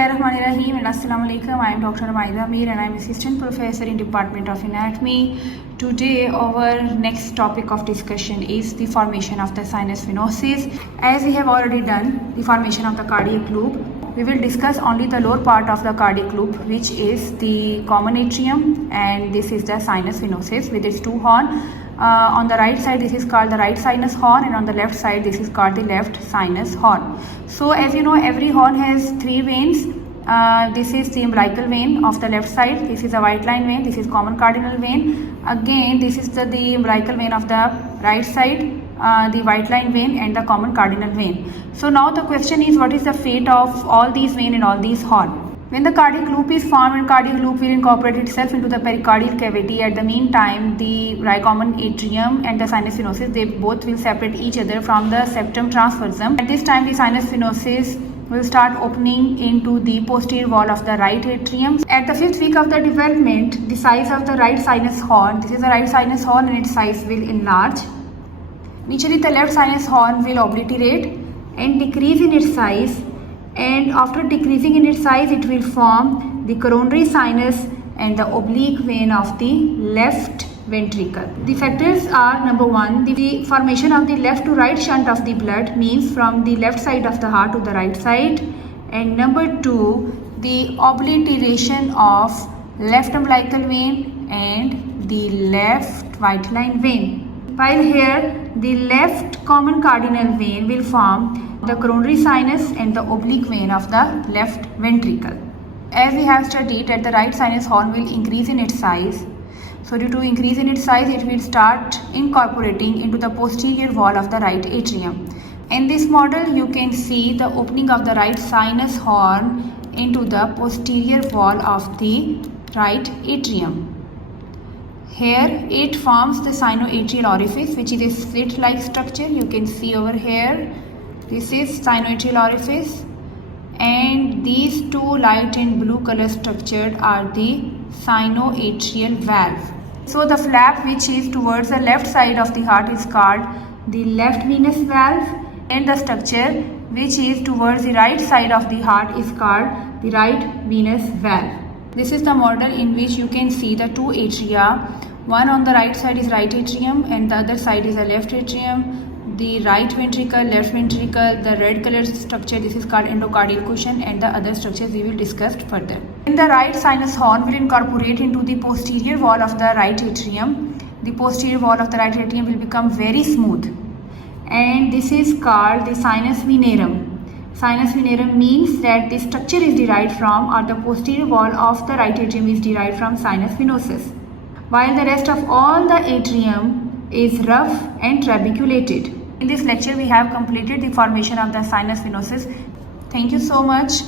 Bismillahirrahmanirrahim and Assalamu alaikum. I am Dr. Maida Amir and I am Assistant Professor in Department of Anatomy. Today our next topic of discussion is the formation of the sinus venosus. As we have already done the formation of the cardiac loop, we will discuss only the lower part of the cardiac loop, which is the common atrium, and this is the sinus venosus with its two horns. On the right side this is called the right sinus horn, and on the left side this is called the left sinus horn. So as you know, every horn has three veins. This is the umbilical vein of the left side, this is a white line vein, this is common cardinal vein. Again this is the umbilical vein of the right side, the white line vein and the common cardinal vein. So now the question is, what is the fate of all these veins and all these horns? When the cardiac loop is formed and cardiac loop will incorporate itself into the pericardial cavity, at the meantime the common atrium and the sinus venosus, they both will separate each other from the septum transversum. At this time the sinus venosus will start opening into the posterior wall of the right atrium. At the 5th week of the development, the size of the right sinus horn, this is the right sinus horn, and its size will enlarge. Initially the left sinus horn will obliterate and decrease in its size, and after decreasing in its size it will form the coronary sinus and the oblique vein of the left ventricle. The factors are: number one, the formation of the left to right shunt of the blood, means from the left side of the heart to the right side, and number two, the obliteration of left umbilical vein and the left white line vein. While here the left common cardinal vein will form the coronary sinus and the oblique vein of the left ventricle. As we have studied that the right sinus horn will increase in its size. So due to increase in its size, it will start incorporating into the posterior wall of the right atrium. In this model, you can see the opening of the right sinus horn into the posterior wall of the right atrium. Here it forms the sinoatrial orifice, which is a slit-like structure. You can see over here, this is sinoatrial orifice, and these two light and blue color structured are the sinoatrial valve. So the flap which is towards the left side of the heart is called the left venous valve, and the structure which is towards the right side of the heart is called the right venous valve. This is the model in which you can see the two atria. One on the right side is right atrium and the other side is the left atrium. The right ventricle, left ventricle, the red color structure, this is called endocardial cushion, and the other structures we will discuss further. When the right sinus horn will incorporate into the posterior wall of the right atrium, the posterior wall of the right atrium will become very smooth, and this is called the sinus venerum. Sinus venerum means that the structure is derived from, or the posterior wall of the right atrium is derived from, sinus venosus, while the rest of all the atrium is rough and trabeculated. In this lecture, we have completed the formation of the sinus venosus. Thank you so much.